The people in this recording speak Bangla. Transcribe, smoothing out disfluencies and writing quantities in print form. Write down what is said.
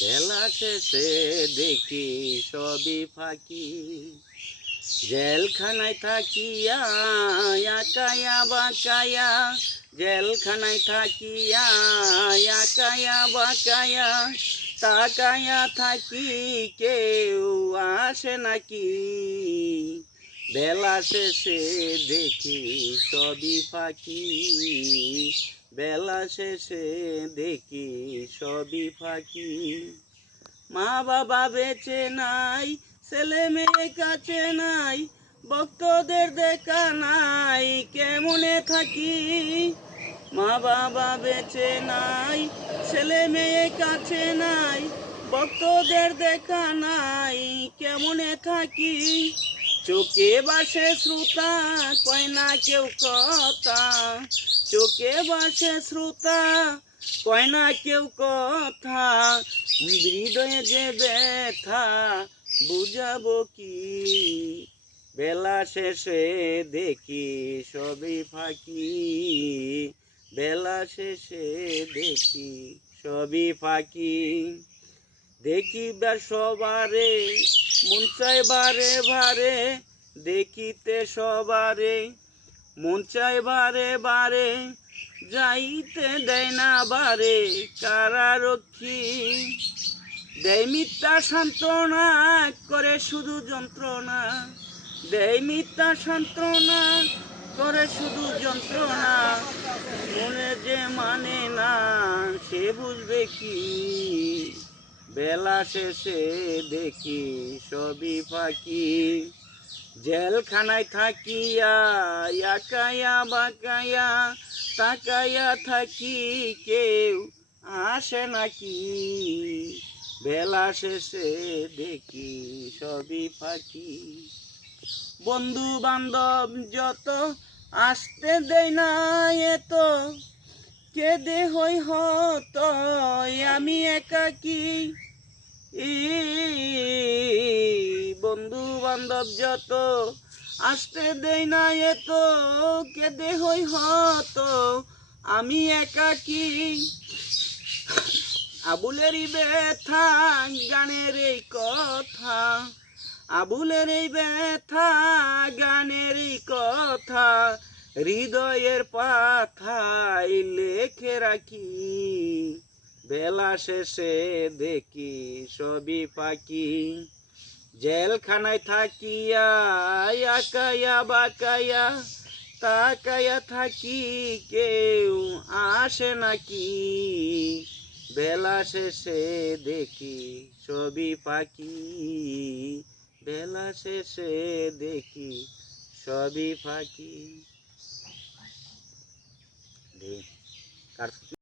বেলা শেষে দেখি সবই ফাঁকি। জেলখানায় থাকিয়া একায়া বাকায়া, জেলখানায় থাকিয়া একায়া বাকায়া, তাকায়া থাকি কেউ আসে নাকি। বেলা শেষে দেখি সবই ফাঁকি, বেলা শেষে দেখি সবই ফাঁকি। মা বাবা বেঁচে নাই, ছেলে মেয়ে কাছে নাই, ভক্তদের দেখা নাই, কেমনে থাকি। মা বাবা বেঁচে নাই, ছেলে মেয়ে কাছে নাই, ভক্তদের দেখা নাই, কেমনে থাকি। চোখে বাসে শ্রোতা, কয় না কেউ কথা, চোখে বাসে শ্রোতা, কয় না কেউ কথা। হৃদয়ে যে ব্যথা বুঝাবো কি। বেলা শেষে দেখি সবই ফাঁকি, বেলা শেষে দেখি সবই ফাঁকি। দেখিবার সবারে মন চাই বারে বারে, দেখিতে সবারে মন চাই বারে বারে, যাইতে দেয় না বারে কারারক্ষী। দেয় মিথ্যা সান্ত্বনা, করে শুধু যন্ত্রণা, দেয় মিথ্যা সান্ত্বনা, করে শুধু যন্ত্রণা। মনে যে মানে না সে বুঝবে কি। বেলা শেষে দেখি সবই ফাঁকি। জেলখানায় থাকিয়া একায়া বাকায়া, তাকায়া থাকি কেউ আসে নাকি। বেলা শেষে দেখি সবই ফাঁকি। বন্ধু বান্ধব যত আসতে দেয় না এত, কেঁদে হই হত আমি একাকি। বন্ধু বান্ধব যত আসতে দেয় না এত, কেঁদে হই হত আমি একাকি। আবুলেরই ব্যথা গানের এই কথা, আবুলের এই ব্যথা গানের এই কথা, হৃদয়ের পাথায় লেখে রাখি। বেলা শেষে দেখি সবই ফাঁকি। জেলখানায় থাকিয়া একায়া বাকায়া, তাকায়া থাকি কেউ আসে নাকি। বেলা শেষে দেখি সবই ফাঁকি, বেলা শেষে দেখি সবই ফাঁকি।